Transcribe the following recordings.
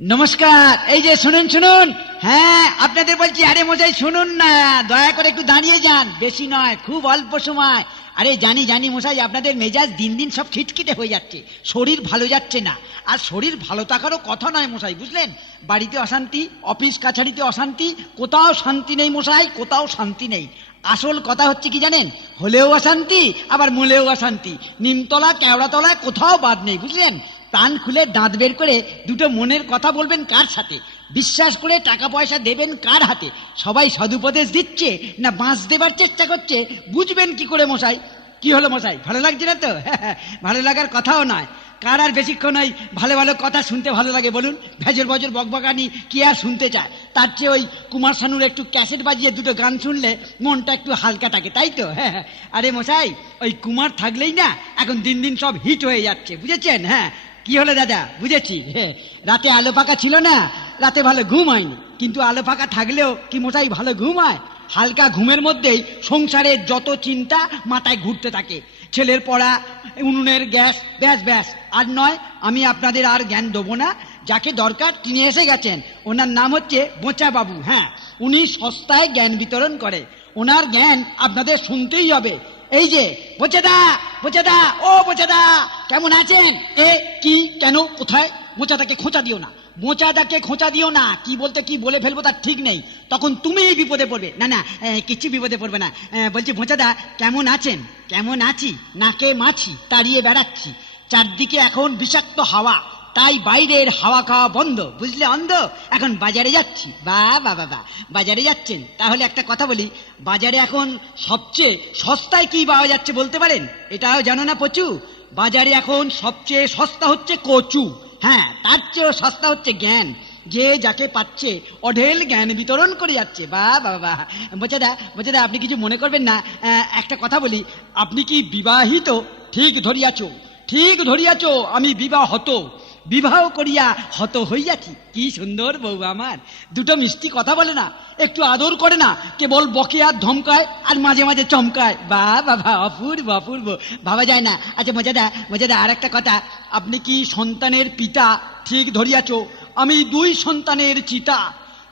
নমস্কার, এই যে শুনুন শুনুন। হ্যাঁ আপনাদের বলছি, আরে মশাই, শুনুন না, দয়া করে একটু দাঁড়িয়ে যান। বেশি নয়, খুব অল্প সময়। আরে জানি জানি মশাই, আপনাদের মেজাজ দিন দিন সব খিটখিটে হয়ে যাচ্ছে। শরীর ভালো যাচ্ছে না। আর শরীর ভালো থাকারও কথা নয় মশাই, বুঝলেন? বাড়িতে অশান্তি, অফিস কাছারিতে অশান্তি, কোথাও শান্তি নেই মশাই, কোথাও শান্তি নেই। আসল কথা হচ্ছে কি জানেন? হলেও অশান্তি, আবার মলেও অশান্তি। নিমতলা, কেওড়াতলায় কোথাও বাদ নেই, বুঝলেন? প্রাণ খুলে দাঁত বের করে দুটো মনের কথা বলবেন কার সাথে? বিশ্বাস করে টাকা পয়সা দেবেন কার হাতে? সবাই সদুপদেশ দিচ্ছে না বাঁচ দেবার চেষ্টা করছে? বুঝবেন কি করে মশাই? কি হলো মশাই? ভালো লাগছে না তো? ভালো লাগার কথাও নয়। কার আর বেশিক্ষণ ওই ভালো ভালো কথা শুনতে ভালো লাগে বলুন? ভেজর বজর বকবকানি কি আর শুনতে চায়? তার চেয়ে ওই কুমার শানুর একটু ক্যাসেট বাজিয়ে দুটো গান শুনলে মনটা একটু হালকা থাকে, তাই তো? হ্যাঁ আরে মশাই, ওই কুমার থাকলেই না, এখন দিন দিন সব হিট হয়ে যাচ্ছে, বুঝেছেন? হ্যাঁ কি হলো দাদা? বুঝেছি। রাতে আলো পাকা ছিল না, রাতে ভালো ঘুম হয়নি। কিন্তু আলো পাকা থাকলেও কি মোটাই ভালো ঘুম হয়? হালকা ঘুমের মধ্যেই সংসারের যত চিন্তা মাথায় ঘুরতে থাকে। ছেলের পড়া, উনুনের গ্যাস, ব্যাস ব্যাস। আর নয়, আমি আপনাদের আর জ্ঞান দেবো না। যাকে দরকার তিনি এসে গেছেন। ওনার নাম হচ্ছে বোঁচা বাবু হ্যাঁ। উনি সস্তায় জ্ঞান বিতরণ করে। ওনার জ্ঞান আপনাদের শুনতেই হবে। এই যে বোচেদা বোচেদা ও বোচেদা কেমন আছেন? এ কি কেন কোথায়? মোচাদাকে খোঁচা দিও না। মোচাদাকে খোঁচা দিও না। কি বলতে কি বলে ফেলব তার ঠিক নেই। তখন তুমিই বিপদে পড়বে। না না এ, কিচ্ছু বিপদে পড়বে না। বলছি মোচাদা কেমন আছেন? কেমন আছি? নাকে মাছি তাড়িয়ে বেড়াচ্ছি। চারদিকে এখন বিষাক্ত হাওয়া। তাই বাইরের হাওয়া খাওয়া বন্ধ। বুঝলে অন্ধ? এখন বাজারে যাচ্ছি। বা বা বা বাজারে যাচ্ছেন। তাহলে একটা কথা বলি। বাজারে এখন সবচেয়ে সস্তায় কি পাওয়া যাচ্ছে বলতে পারেন? এটাও জানো না পচু? বাজারে এখন সবচেয়ে সস্তা হচ্ছে কচু। হ্যাঁ তার চেয়েও সস্তা হচ্ছে জ্ঞান। যে যাকে পাচ্ছে, অঢেল জ্ঞান বিতরণ করে যাচ্ছে। বা বাবা বা বোঝাদা বোঝাদা আপনি কিছু মনে করবেন না। একটা কথা বলি। আপনি কি বিবাহিত? ঠিক ধরিয়াছ। ঠিক ধরিয়াছ, আমি বিবাহ হতো বিবাহ করিয়া হত হইয়াছি কি? সুন্দর বউ আমার। দুটো মিষ্টি কথা বলে না, একটু আদর করে না, কেবল বকে আর ধমকায় আর মাঝে মাঝে চমকায়। বা বাবা অপূর্ব অপূর্ব। ভাবা যায় না। আচ্ছা মজাদা মজাদা আর একটা কথা। আপনি কি সন্তানের পিতা? ঠিক ধরিয়াছ। আমি দুই সন্তানের চিতা।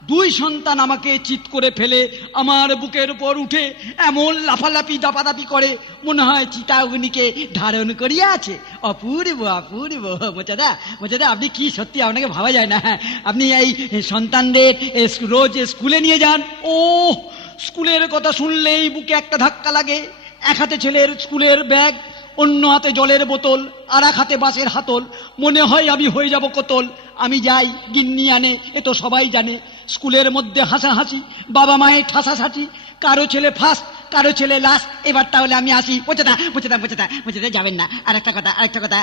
দুই সন্তান আমাকে চিত করে ফেলে, আমার বুকের উপর উঠে এমন লাফালাফি, দাপাদাপি করে। মনে হয় চিতা অগ্নিকে ধারণ করিয়া আছে অপূর্ব অপূর্ব। মোচাদা মোচাদা আপনি কি সত্যি আপনাকে ভাবা যায় না? হ্যাঁ আপনি এই সন্তানদের রোজ স্কুলে নিয়ে যান। ও স্কুলের কথা শুনলেই বুকে একটা ধাক্কা লাগে। এক হাতে ছেলের স্কুলের ব্যাগ, অন্য হাতে জলের বোতল, আর এক হাতে বাঁশের হাতল। মনে হয় আমি হয়ে যাব কোতল। আমি যাই, গিন্নি আনে, এ তো সবাই জানে। স্কুলের মধ্যে হাসাহাসি, বাবা মায়ের ঠাসাঠাসি, কারও ছেলে ফার্স্ট কারও ছেলে লাস্ট এবার তাহলে আমি আসি। বোঝাতা বোঝাতা বোঝাতা বোঝাতে যাবেন না। আর একটা কথা আর একটা কথা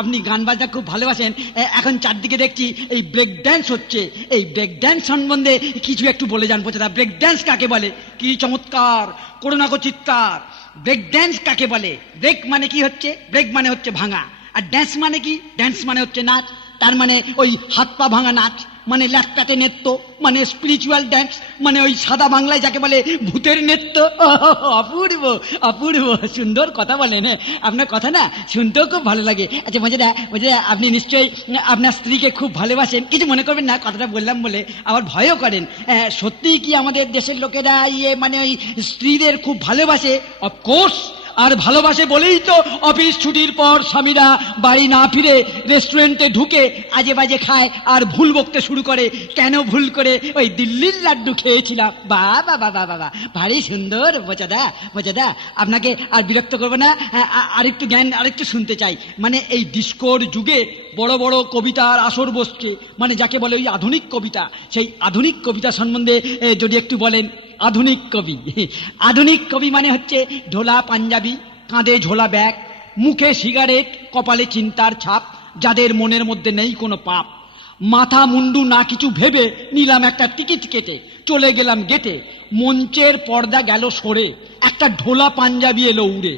আপনি গান বাজনা খুব ভালোবাসেন। এখন চারদিকে দেখছি এই ব্রেক ড্যান্স হচ্ছে। এই ব্রেক ড্যান্স সম্বন্ধে কিছু একটু বলে যান বোঝাতা ব্রেক ড্যান্স কাকে বলে? কি চমৎকার করোনাকো চিৎকার। ব্রেক ড্যান্স কাকে বলে? ব্রেক মানে কি হচ্ছে? ব্রেক মানে হচ্ছে ভাঙা। আর ড্যান্স মানে কি? ড্যান্স মানে হচ্ছে নাচ। তার মানে ওই হাত পা ভাঙা নাচ। মানে ল্যাপটাতে নৃত্য মানে স্পিরিচুয়াল ড্যান্স মানে ওই সাদা বাংলায় যাকে বলে ভূতের নৃত্য। অপূর্ব অপূর্ব। সুন্দর কথা বলেন হ্যাঁ। আপনার কথা না শুনতেও খুব ভালো লাগে। আচ্ছা মজাদা মজাদা আপনি নিশ্চয়ই আপনার স্ত্রীকে খুব ভালোবাসেন। কিছু মনে করবেন না কথাটা বললাম বলে আবার ভয়ও করেন। আহ, সত্যিই কি আমাদের দেশের লোকেরা ইয়ে মানে ওই স্ত্রীদের খুব ভালোবাসে? অফকোর্স আর ভালোবাসে বলেই তো অফিস ছুটির পর স্বামীরা বাড়ি না ফিরে রেস্টুরেন্টে ঢুকে আজে বাজে খায় আর ভুল বকতে শুরু করে। কেন ভুল করে? ওই দিল্লির লাড্ডু খেয়েছিলাম। বা বা বা বা বা ভারী সুন্দর বোচাদা বোচাদা আপনাকে আর বিরক্ত করব না। আরেকটু জ্ঞান, আরেকটু শুনতে চাই। মানে এই ডিস্কোর যুগে বড় বড় কবিতার আসর বসছে। মানে যাকে বলে ওই আধুনিক কবিতা। সেই আধুনিক কবিতা সম্বন্ধে যদি একটু বলেন। আধুনিক কবি। আধুনিক কবি মানে হচ্ছে ঢোলা পাঞ্জাবি, কাঁধে ঝোলা ব্যাগ, মুখে সিগারেট, কপালে চিন্তার ছাপ, যাদের মনের মধ্যে নেই কোনো পাপ। মাথা মুন্ডু না কিছু ভেবে নিলাম একটা টিকিট কেটে, চলে গেলাম গেটে। মঞ্চের পর্দা গেল সরে, একটা ঢোলা পাঞ্জাবি এলো উড়ে।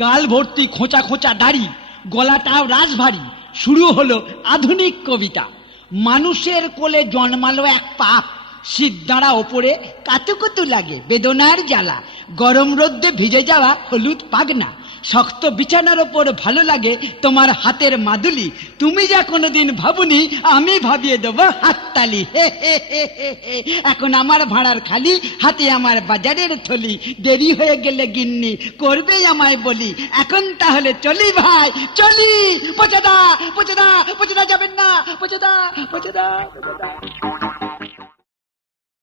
গাল ভর্তি খোঁচা খোঁচা দাড়ি, গলাটাও রাজভারী। শুরু হলো আধুনিক কবিতা। মানুষের কোলে জন্মালো এক পাপ। সিদ্ধারা ওপরে কাতুকুতু লাগে, বেদনার জ্বালা। গরম রোদ্দে ভিজে যাওয়া হলুদ পাগনা। শক্ত বিছানার ওপর ভালো লাগে তোমার হাতের মাদুলি। তুমি যা কোনোদিন ভাবুনি, আমি ভাবিয়ে দেবো হাততালি। হে হে হে। এখন আমার ভাড়ার খালি, হাতে আমার বাজারের থলি। দেরি হয়ে গেলে গিন্নি করবেই আমায় বলি। এখন তাহলে চলি ভাই, চলি! পচেদা পচেদা পচেদা যাবেন না পচেদা পচেদা